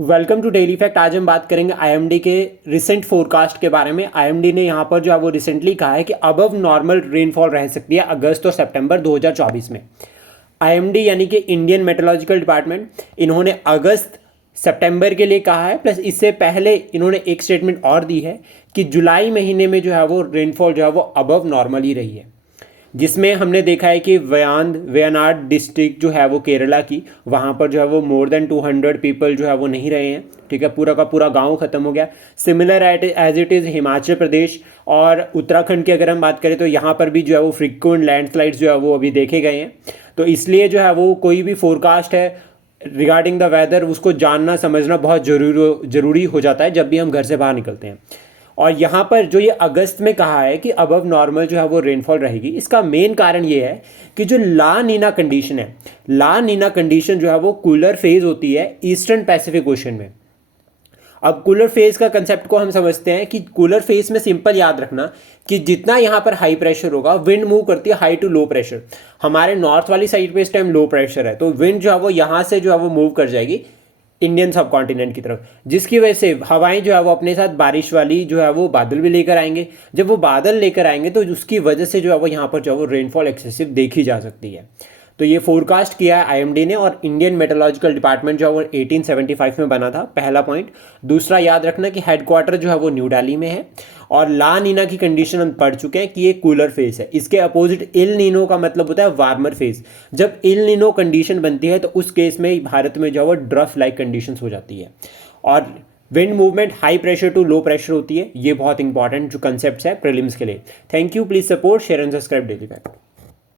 Welcome to daily fact. आज हम बात करेंगे आईएमडी के रिसेंट फोरकास्ट के बारे में। आईएमडी ने यहाँ पर जो है वो रिसेंटली कहा है कि अबव नॉर्मल रेनफॉल रह सकती है अगस्त और सितंबर 2024 में। आईएमडी यानी कि इंडियन मेट्रोलॉजिकल डिपार्टमेंट, इन्होंने अगस्त सितंबर के लिए कहा है, प्लस इससे पहले इन्होंने एक स्टेटमेंट और दी है कि जुलाई महीने में जो है वो रेनफॉल जो है वो अबव नॉर्मल ही रही है, जिसमें हमने देखा है कि वयनाड डिस्ट्रिक्ट जो है वो केरला की, वहाँ पर जो है वो मोर देन 200 पीपल जो है वो नहीं रहे हैं। ठीक है, पूरा का पूरा गांव ख़त्म हो गया। Similar as it is Himachal Pradesh और उत्तराखंड की अगर हम बात करें तो यहाँ पर भी जो है वो फ्रिक्वेंट लैंडस्लाइड्स जो है वो अभी देखे गए हैं। तो इसलिए जो है वो कोई भी फोरकास्ट है रिगार्डिंग द वेदर, उसको जानना समझना बहुत ज़रूरी हो जाता है जब भी हम घर से बाहर निकलते हैं। और यहाँ पर जो ये अगस्त में कहा है कि अबव नॉर्मल जो है वो रेनफॉल रहेगी, इसका मेन कारण ये है कि जो ला नीना कंडीशन है, ला नीना कंडीशन जो है वो कूलर फेज होती है ईस्टर्न पैसिफिक ओशन में। अब कूलर फेज का कंसेप्ट को हम समझते हैं कि कूलर फेज में सिंपल याद रखना कि जितना यहाँ पर हाई प्रेशर होगा, विंड मूव करती है हाई टू लो प्रेशर। हमारे नॉर्थ वाली साइड पे इस टाइम लो प्रेशर है, तो विंड जो है वो यहाँ से जो है वो मूव कर जाएगी इंडियन सब कॉन्टिनेंट की तरफ, जिसकी वजह से हवाएं जो है वो अपने साथ बारिश वाली जो है वो बादल भी लेकर आएंगे। जब वो बादल लेकर आएंगे तो उसकी वजह से जो है वो यहाँ पर जो है वो रेनफॉल एक्सेसिव देखी जा सकती है। तो ये फोरकास्ट किया है आईएमडी ने, और इंडियन मेट्रोलॉजिकल डिपार्टमेंट जो है वो 1875 में बना था, पहला पॉइंट। दूसरा याद रखना कि हेडक्वार्टर जो है वो न्यू दिल्ली में है। और ला नीना की कंडीशन हम पढ़ चुके हैं कि ये कूलर फेज है। इसके अपोजिट इल नीनो का मतलब होता है वार्मर फेज। जब इल नीनो कंडीशन बनती है तो उस केस में भारत में जो है वो ड्रफ लाइक कंडीशन हो जाती है। और wind movement high pressure to low pressure होती है। ये बहुत इंपॉर्टेंट जो कंसेप्ट है प्रीलिम्स के लिए। Thank you, please support, share and subscribe daily fact.